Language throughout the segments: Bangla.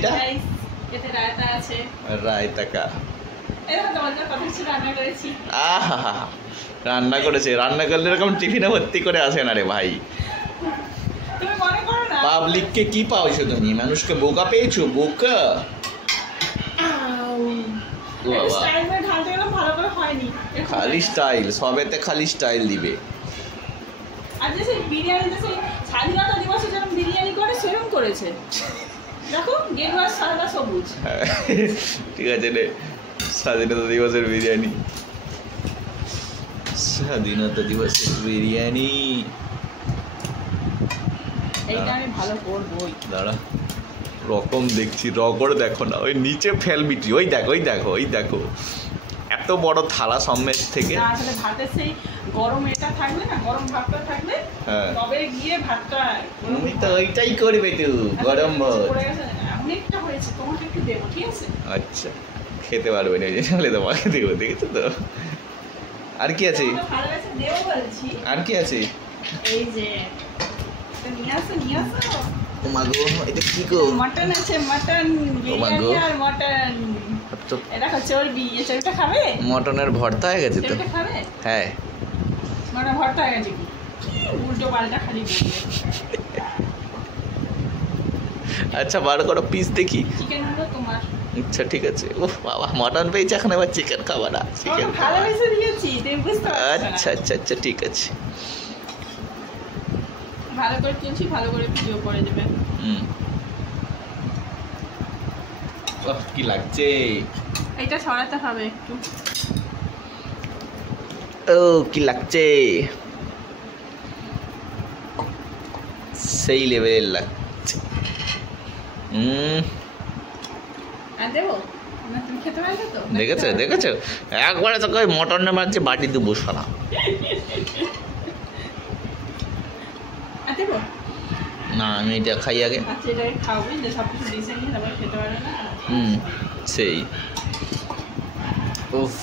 এটা এতে রায়তা আছে। রায়তা কা এরকম তোমাদের কত কিছু রান্না করেছি। আহা রান্না করেছে, রান্না করলে এরকম টিফিনে ভর্তি করে আসে না রে ভাই। তুমি মনে করো না পাবলিককে কি পাওছো তুমি? মানুষকে বোকা পেয়েছো? বোকা স্টাইল করে ঢালতে গেলে ভালো করে হয়নি। খালি স্টাইল, সবেতে খালি স্টাইল দিবে। আর যে সেই বিরিয়ানিতে সেই স্বাধীনতা দিবসে যেরকম বিরিয়ানি করে সেরকম করেছে দেখো, গেরুয়া সাদা সবুজ। ঠিক আছে রে, স্বাধীনতা দিবসের বিরিয়ানি, স্বাধীনতা দিবসের বিরিয়ানি। এইটা আমি ভালো করবই। দাঁড়া রকম দেখছি, রগড় দেখো না, ওই নিচে ফেলবি তুই। ওই দেখো ওই দেখো ওই দেখো, এত বড় থালা সমেত থেকে। আসলে ভাতের সেই গরম এটা থাকবে না, গরম ভাতটা থাকবে, তবে গিয়ে ভাতটা। তুমি তো ওইটাই করবে তুই, গরম ভাত। অনেকটা হয়েছে, তোমাকে একটু দেবো, ঠিক আছে? আচ্ছা খেতে পারবে না, তাহলে তোমাকে দেবো, দেখেছো তো। আর কি আছে? দেবো বলছি। আর কি আছে? এই যে নিয়ে আসো নিয়ে আসো। ও মা গো, এটা কি গো? মটন আছে, মটন বিরিয়ানি আর মটন। এটা চর্বি, এই চর্বিটা খাবে? মটনের ভর্তা হয়ে গেছে তো। খাবে? হ্যাঁ মটন ভর্তা হয়ে গেছে। কি উল্টো পাল্টা খালি বলবে। আচ্ছা বার করো পিস দেখি। চিকেন হলো তোমার। আচ্ছা ঠিক আছে। ওহ বাবা, মটন পেয়েছে, এখন আবার চিকেন খাবা না? চিকেন ভালোবেসে দিয়েছি, তুমি বুঝতে পারছো না। আচ্ছা আচ্ছা আচ্ছা ঠিক আছে। ভালো করে তুলছি, ভালো করে ভিডিও করে দেবেন। কি লাগছে? এটা ছড়াতে হবে একটু। ও কি লাগছে, সেই লেভেলের লাগছে। দেবো না, তুমি খেতে পারবে তো? দেখেছো দেখেছো, একবারে তো কই মটন না মারছে, বাটি দেবো সারা। দেবো না আমি এটা খাই আগে। আচ্ছা এটাকে খাও, বুঝলে? সব কিছু দিয়েছে নিয়ে তারপরে খেতে পারবে না। সেই উফ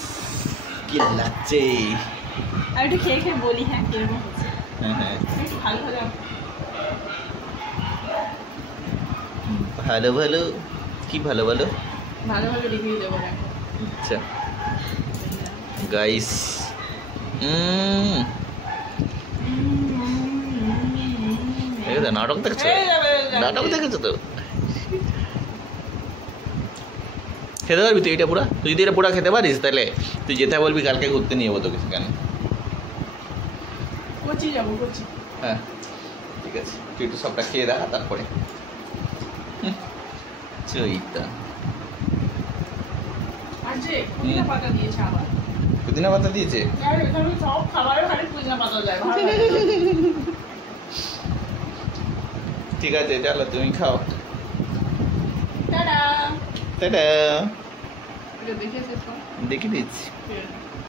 কি লাগছে। আর একটু খেয়ে খেয়ে বলি হ্যাঁ কিরকম হচ্ছে। হ্যাঁ একটু ভালো ভালো ভালো ভালো কি ভালো ভালো ভালো ভালো রিভিউ দেবো। আচ্ছা গাইস, নাটক দেখছো? নাটক দেখেছো তো? খেতে পারবি তুই এটা পুরা? তুই যদি এটা পুরা খেতে পারিস তাহলে তুই যেতে বলবি, কালকে ঘুরতে নিয়ে যাবো তোকে সেখানে। কোচি যাবো, কোচি। হ্যাঁ ঠিক আছে, তুই একটু সবটা খেয়ে দেখা তারপরে। চইতা আজকে পুদিনা পাতা দিয়েছে আবার। পুদিনা পাতা দিয়েছে? সব খাবারে খালি পুদিনা পাতা দেয়। ঠিক আছে চলো তুমি খাও। টাটা। টাটা। দেখে দেখে দিচ্ছি।